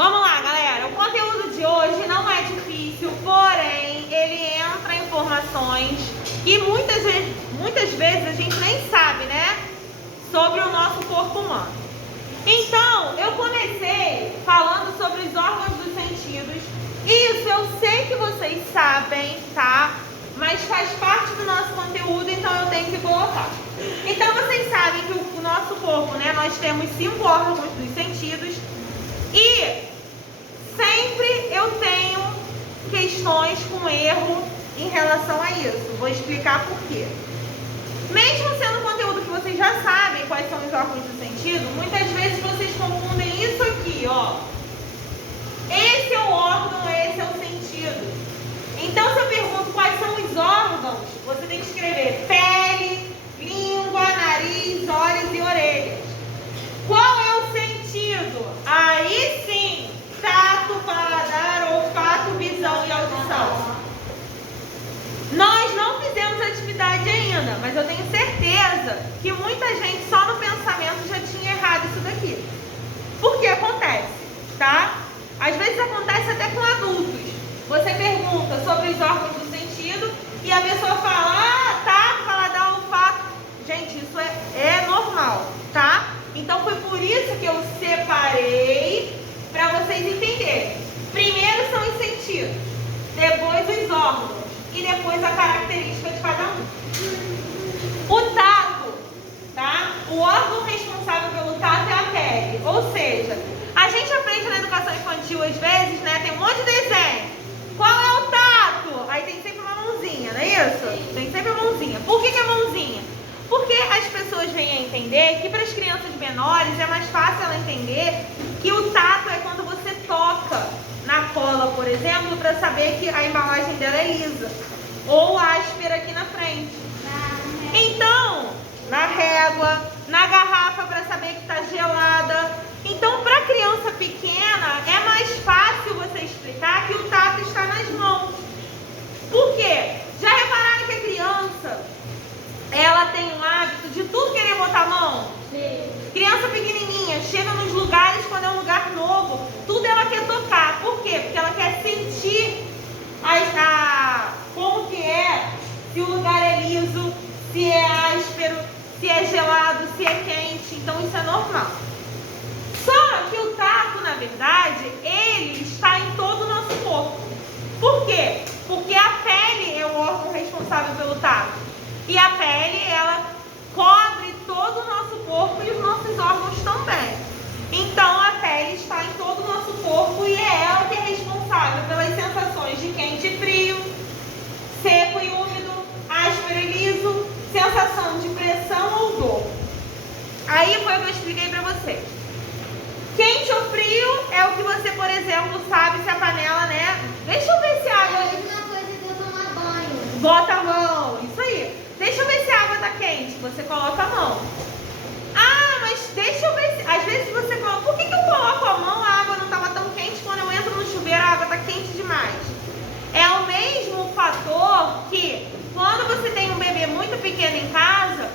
Vamos lá, galera. O conteúdo de hoje não é difícil, porém ele entra em informações que muitas vezes a gente nem sabe, né? Sobre o nosso corpo humano. Então, eu comecei falando sobre os órgãos dos sentidos. Isso eu sei que vocês sabem, tá? Mas faz parte do nosso conteúdo, então eu tenho que colocar. Então, vocês sabem que o nosso corpo, né? Nós temos 5 órgãos dos sentidos. E sempre eu tenho questões com erro em relação a isso. Vou explicar por quê. Mesmo sendo conteúdo que vocês já sabem quais são os órgãos do sentido, muitas vezes vocês confundem isso aqui, ó. Esse é o órgão, esse é o sentido. Então, se eu pergunto quais são os órgãos, você tem que escrever pele, língua, nariz, olhos e orelhas. Qual é o sentido? Aí sim, tato, paladar, olfato, visão e audição. Nós não fizemos atividade ainda, mas eu tenho certeza que muita gente só no pensamento já tinha errado isso daqui. Por que acontece, tá? Às vezes acontece até com adultos. Você pergunta sobre os órgãos do sentido e a pessoa fala, tato, paladar, olfato. Gente, isso é normal, tá? Então foi por isso que eu separei para vocês entenderem. Primeiro são os sentidos, depois os órgãos e depois a característica de cada um. O tato, tá? O órgão responsável pelo tato é a pele. Ou seja, a gente aprende na educação infantil às vezes, né? Tem um monte de desenho. Qual é o tato? Aí tem sempre uma mãozinha, não é isso? Tem sempre a mãozinha. Por que é mãozinha? Porque as pessoas vêm a entender que para as crianças menores é mais fácil ela entender que o tato é quando você toca na cola, por exemplo, para saber que a embalagem dela é lisa ou áspera aqui na frente. Então, na régua, na garrafa para saber que está gelada. Então, para a criança pequena é mais fácil você explicar que o tato está nas mãos. Por quê? Já repararam que a criança ela tem um hábito de tudo querer botar a mão? Sim. Criança pequenininha, chega nos lugares quando é um lugar novo, tudo ela quer tocar. Por quê? Porque ela quer sentir como que é, se o lugar é liso, se é áspero, se é gelado, se é quente. Então isso é normal. Só que o tato, na verdade, ele está em todo o nosso corpo. Por quê? Porque a pele é o órgão responsável pelo tato. E a pele, ela cobre todo o nosso corpo e os nossos órgãos também. Então, a pele está em todo o nosso corpo e é ela que é responsável pelas sensações de quente e frio, seco e úmido, áspero e liso, sensação de pressão ou dor. Aí foi o que eu expliquei para vocês. Quente ou frio é o que você, por exemplo, sabe se a panela, né? Deixa eu ver se a água... É a mesma coisa que eu tomar banho. Bota a mão, isso aí. Deixa eu ver se a água está quente. Você coloca a mão. Ah, mas deixa eu ver se... Às vezes você coloca... Por que eu coloco a mão? A água não estava tão quente. Quando eu entro no chuveiro, a água está quente demais. É o mesmo fator que quando você tem um bebê muito pequeno em casa,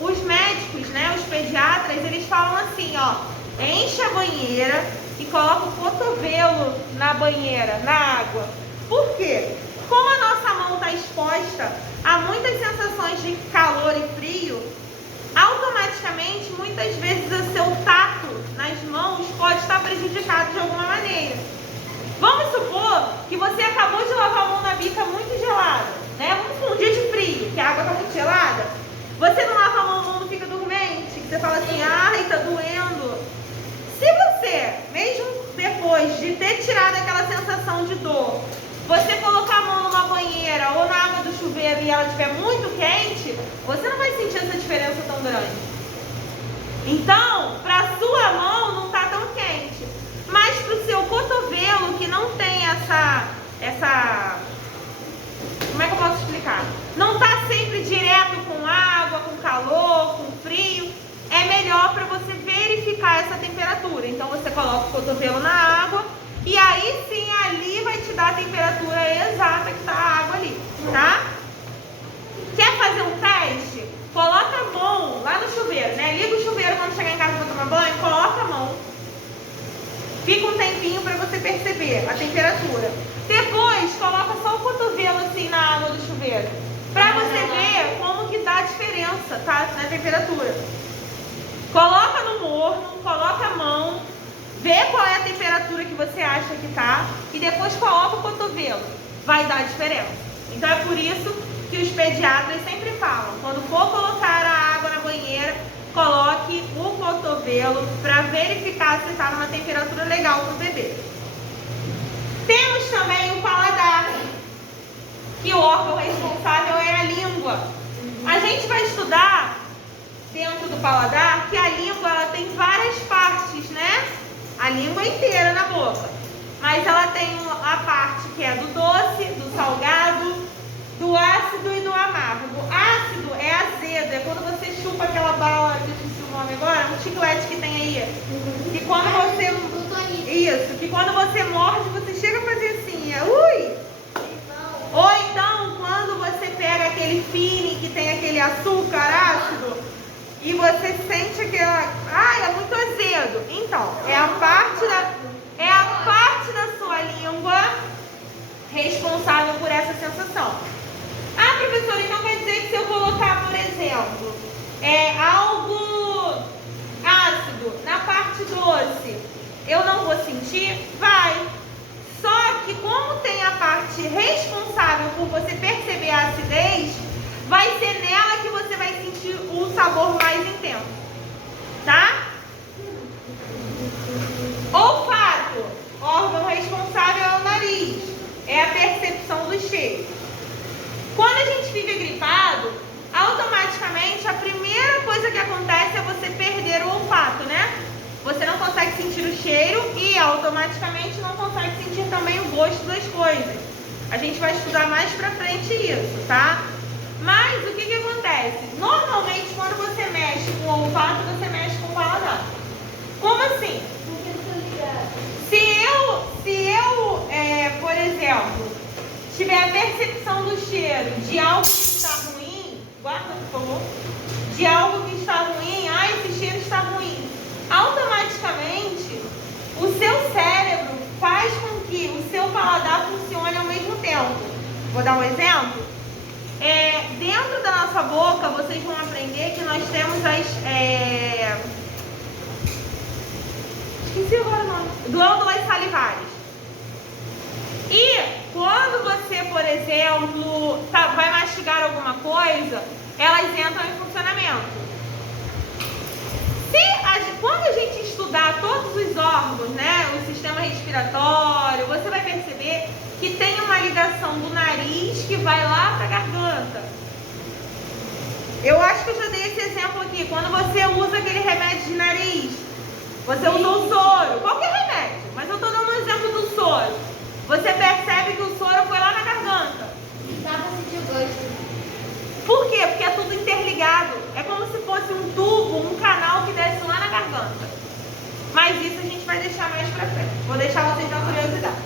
os médicos, né, os pediatras, eles falam assim, ó, enche a banheira e coloca o cotovelo na banheira, na água. Por quê? Como a nossa mão está exposta a muitas sensações de calor e frio, automaticamente, muitas vezes, o seu tato nas mãos pode estar prejudicado de alguma maneira. Vamos supor que você acabou de lavar a mão na bica muito gelada, né? Vamos supor um dia de frio, que a água está muito gelada. Você não lava a mão não fica dormente, que você fala assim, ai, tá doendo. Se você, mesmo depois de ter tirado aquela sensação de dor, você colocar a mão numa banheira ou na água do chuveiro e ela estiver muito quente, você não vai sentir essa diferença tão grande. Então, para a sua mão não está tão quente. Mas para o seu cotovelo, que não tem essa... Como é que eu posso explicar? Não está sempre direto com água, com calor, com frio. É melhor para você verificar essa temperatura. Então, você coloca o cotovelo na água e aí sim, ali vai te dar a temperatura exata que está a água ali, tá? Quer fazer um teste? Coloca a mão lá no chuveiro, né? Liga o chuveiro quando chegar em casa para tomar banho, coloca a mão. Fica um tempinho para você perceber a temperatura. Depois, coloca só o cotovelo assim na água do chuveiro, para você ver como que dá a diferença, tá? Na temperatura. Coloca no morno, coloca a mão, vê qual é a temperatura que você acha que tá e depois coloca o cotovelo. Vai dar a diferença. Então é por isso que os pediatras sempre falam, quando for colocar a água na banheira, coloque o cotovelo para verificar se está numa temperatura legal para o bebê. Temos também o paladar, que o órgão responsável é a língua. A gente vai estudar dentro do paladar que a língua ela tem várias partes, né? A língua inteira na boca. Mas ela tem a parte que é do doce, do salgado, do ácido e do amargo. Ácido é azedo, é quando você chupa aquela bala, que eu esqueci o nome agora, um chiclete que tem aí. E quando você... Isso, que quando você morde, você chega a fazer assim, ui! Ou então, quando você pega aquele feeling que tem aquele açúcar ácido e você sente aquela... Ai, é muito azedo. Então, é a parte da sua língua responsável por essa sensação. Ah, professora, então quer dizer que se eu colocar, por exemplo, algo ácido na parte doce, eu não vou sentir? Vai. Só que como tem a parte responsável por você perceber a acidez, vai ser nela que você vai sentir o sabor mais intenso. Tá? Olfato. Órgão responsável é o nariz. É a percepção dos cheiros. Quando a gente fica gripado, automaticamente a primeira coisa que acontece é você perder o olfato, né? Você não consegue sentir o cheiro e automaticamente não consegue sentir também o gosto das coisas. A gente vai estudar mais pra frente isso, tá? Mas o que que acontece? Normalmente quando você mexe com o olfato, você mexe com o paladar. Como assim? Se eu, por exemplo, tiver a percepção do cheiro de algo que está ruim, guarda por favor, de algo que está ruim, esse cheiro está ruim, automaticamente o seu cérebro faz com que o seu paladar funcione ao mesmo tempo. Vou dar um exemplo. Dentro da nossa boca, vocês vão aprender que nós temos as... esqueci agora o nome. Glândulas salivares. E quando você, por exemplo, vai mastigar alguma coisa, elas entram em funcionamento. Quando a gente estudar todos os órgãos, né, o sistema respiratório, você vai perceber que tem uma ligação do nariz que vai lá para a garganta. Eu acho que eu já dei esse exemplo aqui. Quando você usa aquele remédio de nariz, você usou o soro, qualquer remédio, mas eu estou dando um exemplo do soro. Você percebe que o soro foi lá na garganta. Dá pra sentir o gosto. Por quê? Porque é tudo interligado. É como se fosse um tubo, um canal que desce lá na garganta. Mas isso a gente vai deixar mais pra frente. Vou deixar vocês na curiosidade.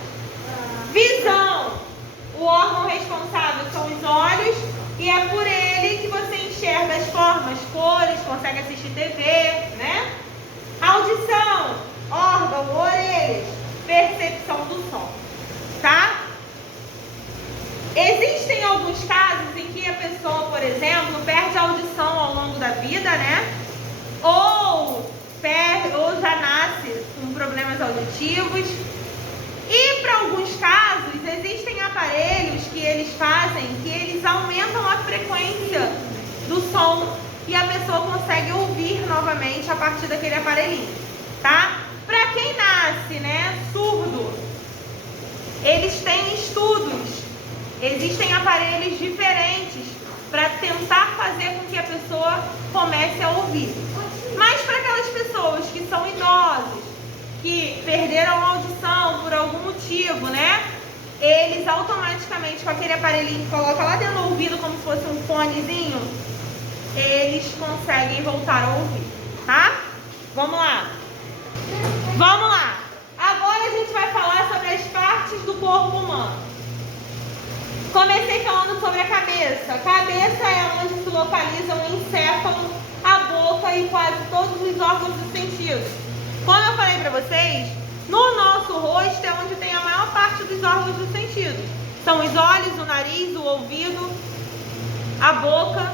Visão. O órgão responsável são os olhos e é por ele que você enxerga as formas, cores, consegue assistir TV, né? Audição. Órgão, orelhas. Percepção do som. Tá? Existem alguns casos em que a pessoa, por exemplo, perde a audição ao longo da vida, né? Ou já nasce com problemas auditivos. E para alguns casos, existem aparelhos que eles fazem, que eles aumentam a frequência do som e a pessoa consegue ouvir novamente a partir daquele aparelhinho, tá? Para quem nasce, né, surdo, eles têm estudos. Existem aparelhos diferentes para tentar fazer com que a pessoa comece a ouvir. Mas para aquelas pessoas que são idosos, que perderam a audição por algum motivo, né? Eles automaticamente, com aquele aparelhinho que coloca lá dentro do ouvido, como se fosse um fonezinho, eles conseguem voltar a ouvir, tá? Vamos lá. Vamos lá. Agora a gente vai falar sobre as partes do corpo humano. Comecei falando sobre a cabeça. A cabeça é onde se localizam o encéfalo, a boca e quase todos os órgãos dos sentidos. Como eu falei para vocês, No nosso rosto é onde tem a maior parte dos órgãos do sentido. São os olhos, o nariz, o ouvido, a boca.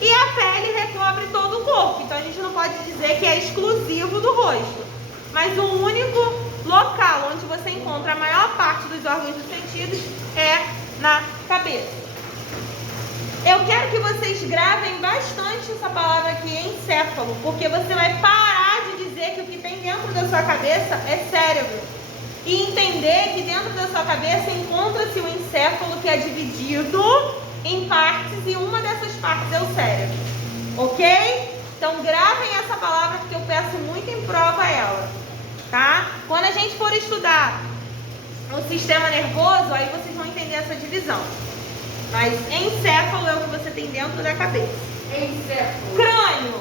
E a pele recobre todo o corpo. Então a gente não pode dizer que é exclusivo do rosto. Mas o único local onde você encontra a maior parte dos órgãos dos sentidos é na cabeça. Eu quero que vocês gravem bastante essa palavra aqui, encéfalo, porque você vai parar de dizer que o que tem dentro da sua cabeça é cérebro. E entender que dentro da sua cabeça encontra-se o encéfalo, que é dividido em partes, e uma dessas partes é o cérebro. Ok? Então gravem essa palavra, porque eu peço muito em prova ela. Tá? Quando a gente for estudar o sistema nervoso, aí vocês vão entender essa divisão. Mas encéfalo é o que você tem dentro da cabeça. Encéfalo. Crânio.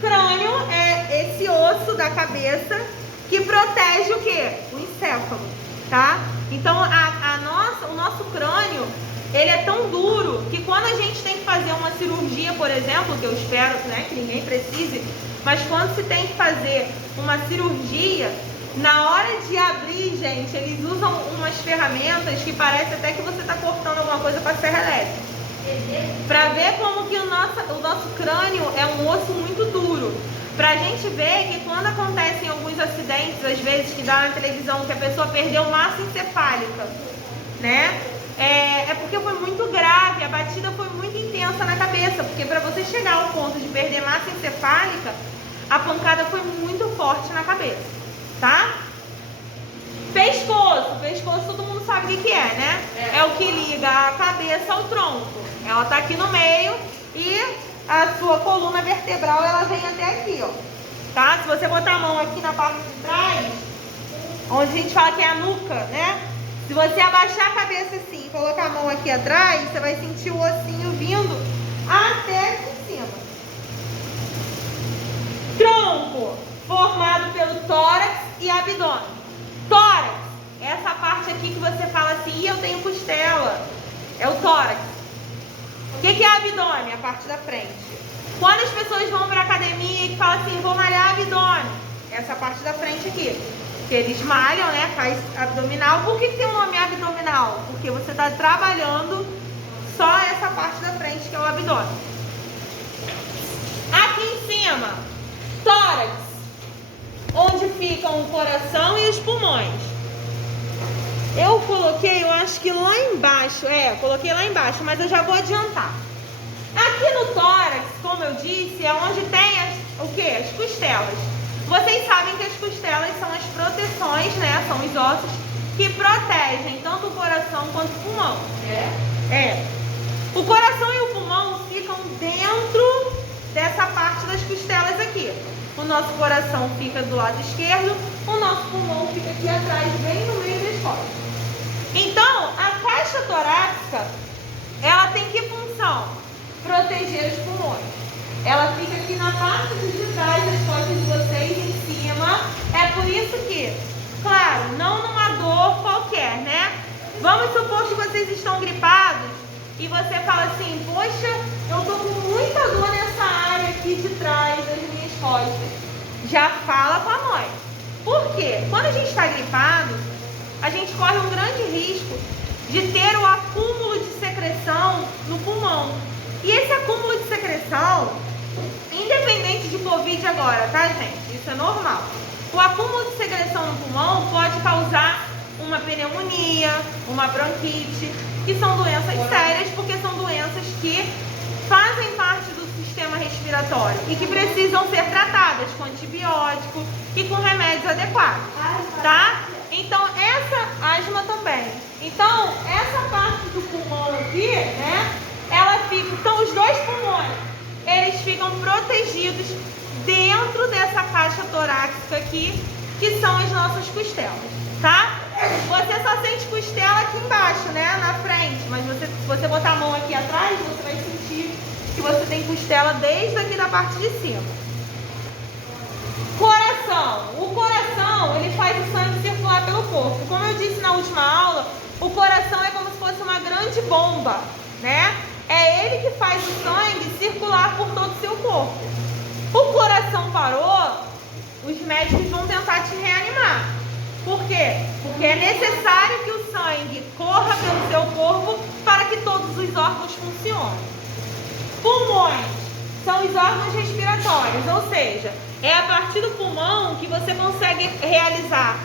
Crânio é esse osso da cabeça que protege o quê? O encéfalo, tá? Então o nosso crânio, ele é tão duro que quando a gente tem que fazer uma cirurgia, por exemplo, que eu espero, né, que ninguém precise, mas quando se tem que fazer uma cirurgia, na hora de abrir, gente, eles usam umas ferramentas que parece até que você está cortando alguma coisa com a serra elétrica. Para ver como que o nosso crânio é um osso muito duro. Para a gente ver que quando acontecem alguns acidentes, às vezes que dá na televisão, que a pessoa perdeu massa encefálica, né? É porque foi muito grave, a batida foi muito intensa na cabeça, porque para você chegar ao ponto de perder massa encefálica, a pancada foi muito forte na cabeça, tá? Pescoço. Pescoço todo mundo sabe o que é, né? É o que liga a cabeça ao tronco. Ela tá aqui no meio e a sua coluna vertebral, ela vem até aqui, ó. Tá? Se você botar a mão aqui na parte de trás, onde a gente fala que é a nuca, né? Se você abaixar a cabeça assim e colocar a mão aqui atrás, você vai sentir o ossinho vindo até aqui em cima. Tronco, formado pelo tórax e abdômen. Tórax, essa parte aqui que você fala assim, eu tenho costela, é o tórax. O que é abdômen? A parte da frente. Quando as pessoas vão para a academia e falam assim, vou malhar abdômen, essa parte da frente aqui. Que eles malham, né? Faz abdominal. Por que tem o nome abdominal? Porque você está trabalhando só essa parte da frente, que é o abdômen. Aqui em cima, tórax, onde ficam o coração e os pulmões. Eu coloquei, eu acho que lá embaixo, coloquei lá embaixo, mas eu já vou adiantar. Aqui no tórax, como eu disse, é onde tem o quê? As costelas. Vocês sabem que as costelas são as proteções, né? São os ossos que protegem tanto o coração quanto o pulmão. O coração e o pulmão ficam dentro dessa parte das costelas aqui. O nosso coração fica do lado esquerdo, o nosso pulmão fica aqui atrás, bem no meio das costas. Então, a caixa torácica, ela tem que função? Proteger os pulmões. Ela fica aqui na parte de trás das costas de vocês, em cima. É por isso que, claro, não numa dor qualquer, né? Vamos supor que vocês estão gripados e você fala assim, poxa, eu tô com muita dor nessa área aqui de trás das minhas costas. Já fala com a mãe. Por quê? Quando a gente está gripado, a gente corre um grande risco de ter o acúmulo de secreção no pulmão. E esse acúmulo de secreção, independente de Covid agora, tá, gente? Isso é normal. O acúmulo de secreção no pulmão pode causar uma pneumonia, uma bronquite, que são doenças sérias, porque são doenças que fazem parte do sistema respiratório e que precisam ser tratadas com antibiótico e com remédios adequados, tá? Então, essa asma também. Então, essa parte do pulmão aqui, né? Ela fica, então os dois pulmões, eles ficam protegidos dentro dessa caixa torácica aqui, que são as nossas costelas, tá? Você só sente costela aqui embaixo, né? Na frente, mas se você botar a mão aqui atrás, você vai sentir que você tem costela desde aqui da parte de cima. Coração. O coração, ele faz o sangue circular pelo corpo. Como eu disse na última aula, o coração é como se fosse uma grande bomba, né? É ele que faz o sangue circular por todo o seu corpo. O coração parou, os médicos vão tentar te reanimar. Por quê? Porque é necessário que o sangue corra pelo seu corpo para que todos os órgãos funcionem. Pulmões são os órgãos respiratórios, ou seja, é a partir do pulmão que você consegue realizar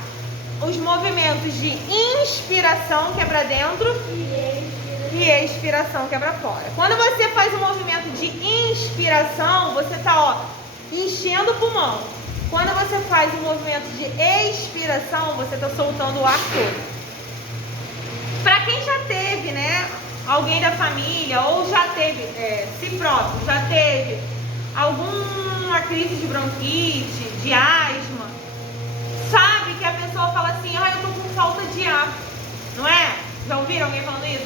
os movimentos de inspiração, que é para dentro, e expiração, que é para fora. Quando você faz um movimento de inspiração, você está enchendo o pulmão. Quando você faz um movimento de expiração, você está soltando o ar todo. Para quem já teve, né, alguém da família, ou já teve, si próprio, já teve alguma crise de bronquite, de asma, sabe que a pessoa fala assim, eu tô com falta de ar, não é? Já ouviram alguém falando isso?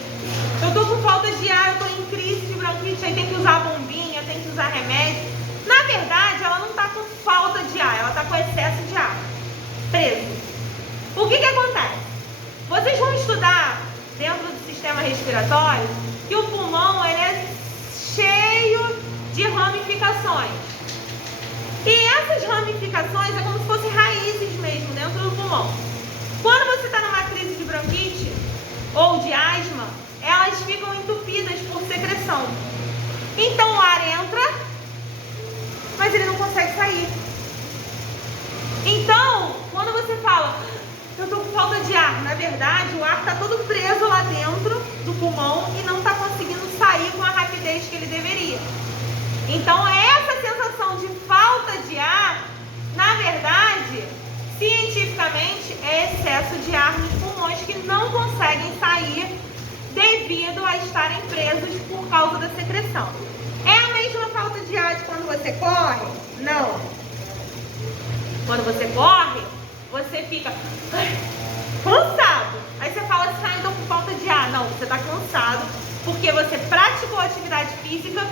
Eu tô com falta de ar, eu tô em crise de bronquite, aí tem que usar bombinha, tem que usar remédio. Na verdade, ela não tá com falta de ar, ela tá com excesso de ar, preso. O que acontece? Vocês vão estudar dentro do sistema respiratório que o pulmão ele é cheio de ramificações. E essas ramificações é como se fossem raízes mesmo dentro do pulmão. Quando você está numa crise de bronquite ou de asma, elas ficam entupidas por secreção. Então o ar entra, mas ele não consegue sair. Então, quando você fala, eu estou com falta de ar, na verdade o ar está todo preso lá dentro do pulmão e não está conseguindo sair com a rapidez que ele deveria. Então essa sensação de falta de ar, na verdade, cientificamente, é excesso de ar nos pulmões que não conseguem sair devido a estarem presos por causa da secreção. É a mesma falta de ar de quando você corre? Não. Quando você corre, você fica cansado. Aí você fala assim, eu tô com falta de ar. Não, você está cansado porque você praticou atividade física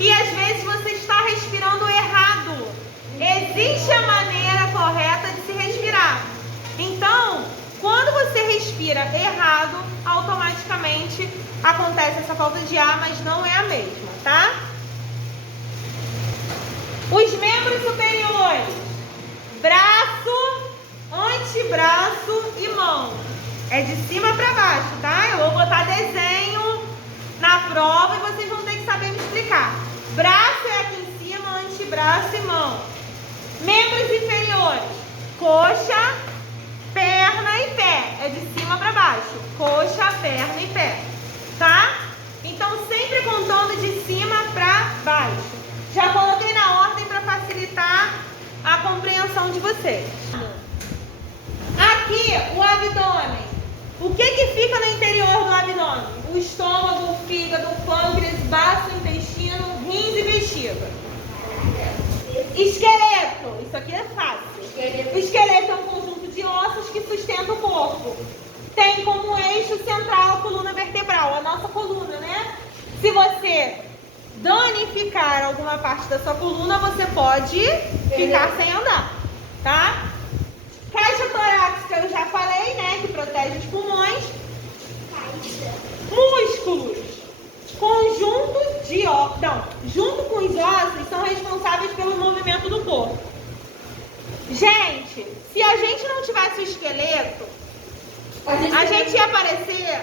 e às vezes você está respirando errado. Existe a maneira correta de se respirar. Então, quando você respira errado, automaticamente acontece essa falta de ar, mas não é a mesma, tá? Os membros superiores: braço, antebraço e mão. É de cima para baixo, tá? Eu vou botar desenho na prova e vocês vão ter que saber me explicar. Braço é aqui em cima, antebraço e mão. Membros inferiores: coxa, perna e pé. É de cima para baixo. Coxa, perna e pé. Tá? Então sempre contando de cima para baixo. Já coloquei na ordem para facilitar a compreensão de vocês. Aqui o abdômen. O que fica no interior do abdômen? O estômago, o fígado, o pâncreas, baço, intestino, rins e bexiga. Esqueleto. Isso aqui é fácil. O esqueleto é um conjunto de ossos que sustenta o corpo. Tem como eixo central a coluna vertebral, a nossa coluna, né? Se você danificar alguma parte da sua coluna, você pode ficar sem andar, tá? Caixa torácica, eu já falei, né? Que protege os pulmões. Músculos. Conjunto de ossos. Não, junto com os ossos, são responsáveis pelo movimento do corpo. Gente, se a gente não tivesse o esqueleto, a gente ia parecer...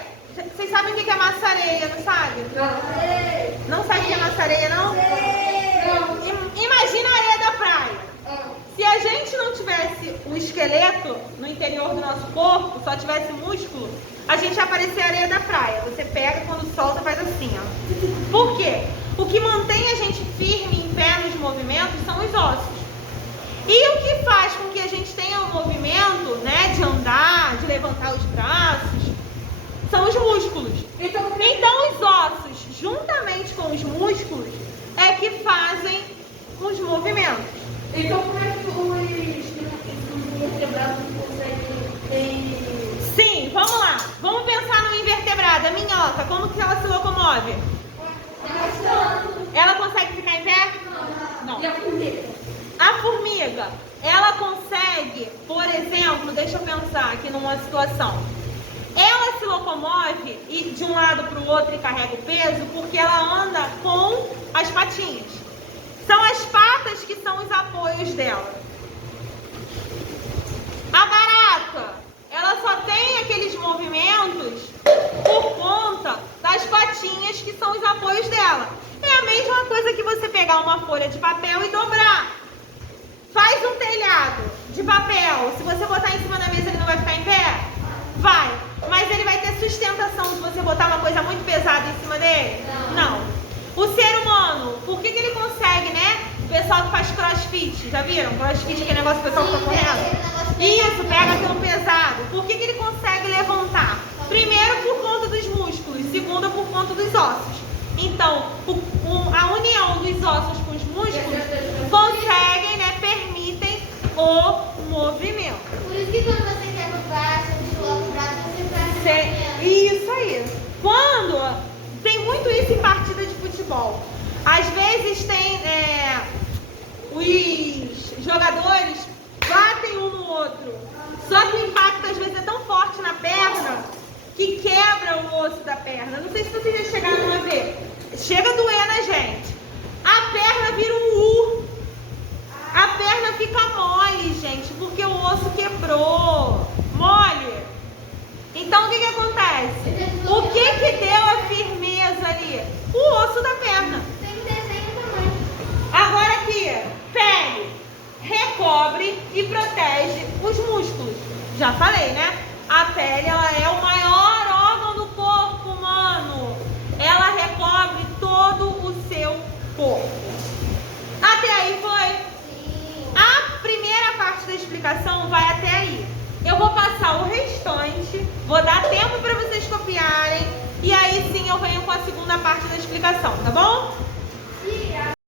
Vocês sabem o que é massa-areia, não sabe? Não sabe o que é massa-areia, não? Imagina a areia da praia. Se a gente não tivesse o esqueleto no interior do nosso corpo, só tivesse músculo, a gente ia parecer a areia da praia. Você pega, quando solta, faz assim, ó. Por quê? O que mantém a gente firme em pé nos movimentos são os ossos. E o que faz com que a gente tenha o movimento, né, de andar, de levantar os braços, são os músculos. Então os ossos, juntamente com os músculos, é que fazem os movimentos. Então como é que os invertebrados conseguem... Sim, vamos lá. Vamos pensar no invertebrado. A minhoca, como que ela se locomove? Ela consegue ficar em pé? Não. E a formiga? A formiga, ela consegue, por exemplo, deixa eu pensar aqui numa situação. Ela se locomove e de um lado para o outro e carrega o peso porque ela anda com as patinhas. São as patas que são os apoios dela. A barata, ela só tem aqueles movimentos por conta das patinhas que são os apoios dela. É a mesma coisa que você pegar uma folha de papel e dobrar. Faz um telhado de papel. Se você botar em cima da mesa, ele não vai ficar em pé? Vai. Mas ele vai ter sustentação se você botar uma coisa muito pesada em cima dele? Não. O ser humano, por que ele consegue, né? O pessoal que faz crossfit, já viram? Crossfit é aquele negócio que o pessoal fica correndo? Isso, pega aquilo pesado. Por que ele consegue levantar? Primeiro, por conta dos músculos. Segundo, por conta dos ossos. Então, a união dos ossos com os músculos conseguem, né? Permitem o movimento. Por isso que quando você quer o braço, você coloca o braço, você faz Isso aí. Quando tem muito isso em partida de futebol. Às vezes tem os jogadores batem um no outro. Só que o impacto às vezes é tão forte na perna que quebra o osso da perna. Não sei se vocês já chegaram a ver. Chega a doer na gente. A perna vira um U. A perna fica mole, gente, porque o osso quebrou. Mole. Então o que acontece? O que deu a firmeza ali? O osso da perna. Tem desenho também. Agora aqui, pele, recobre e protege os músculos. Já falei, né? A pele, ela é o maior órgão do corpo humano. Ela recobre todo o seu corpo. Até aí foi? Sim. A primeira parte da explicação vai até aí. Eu vou passar o restante, vou dar tempo para vocês copiarem e aí sim eu venho com a segunda parte da explicação, tá bom?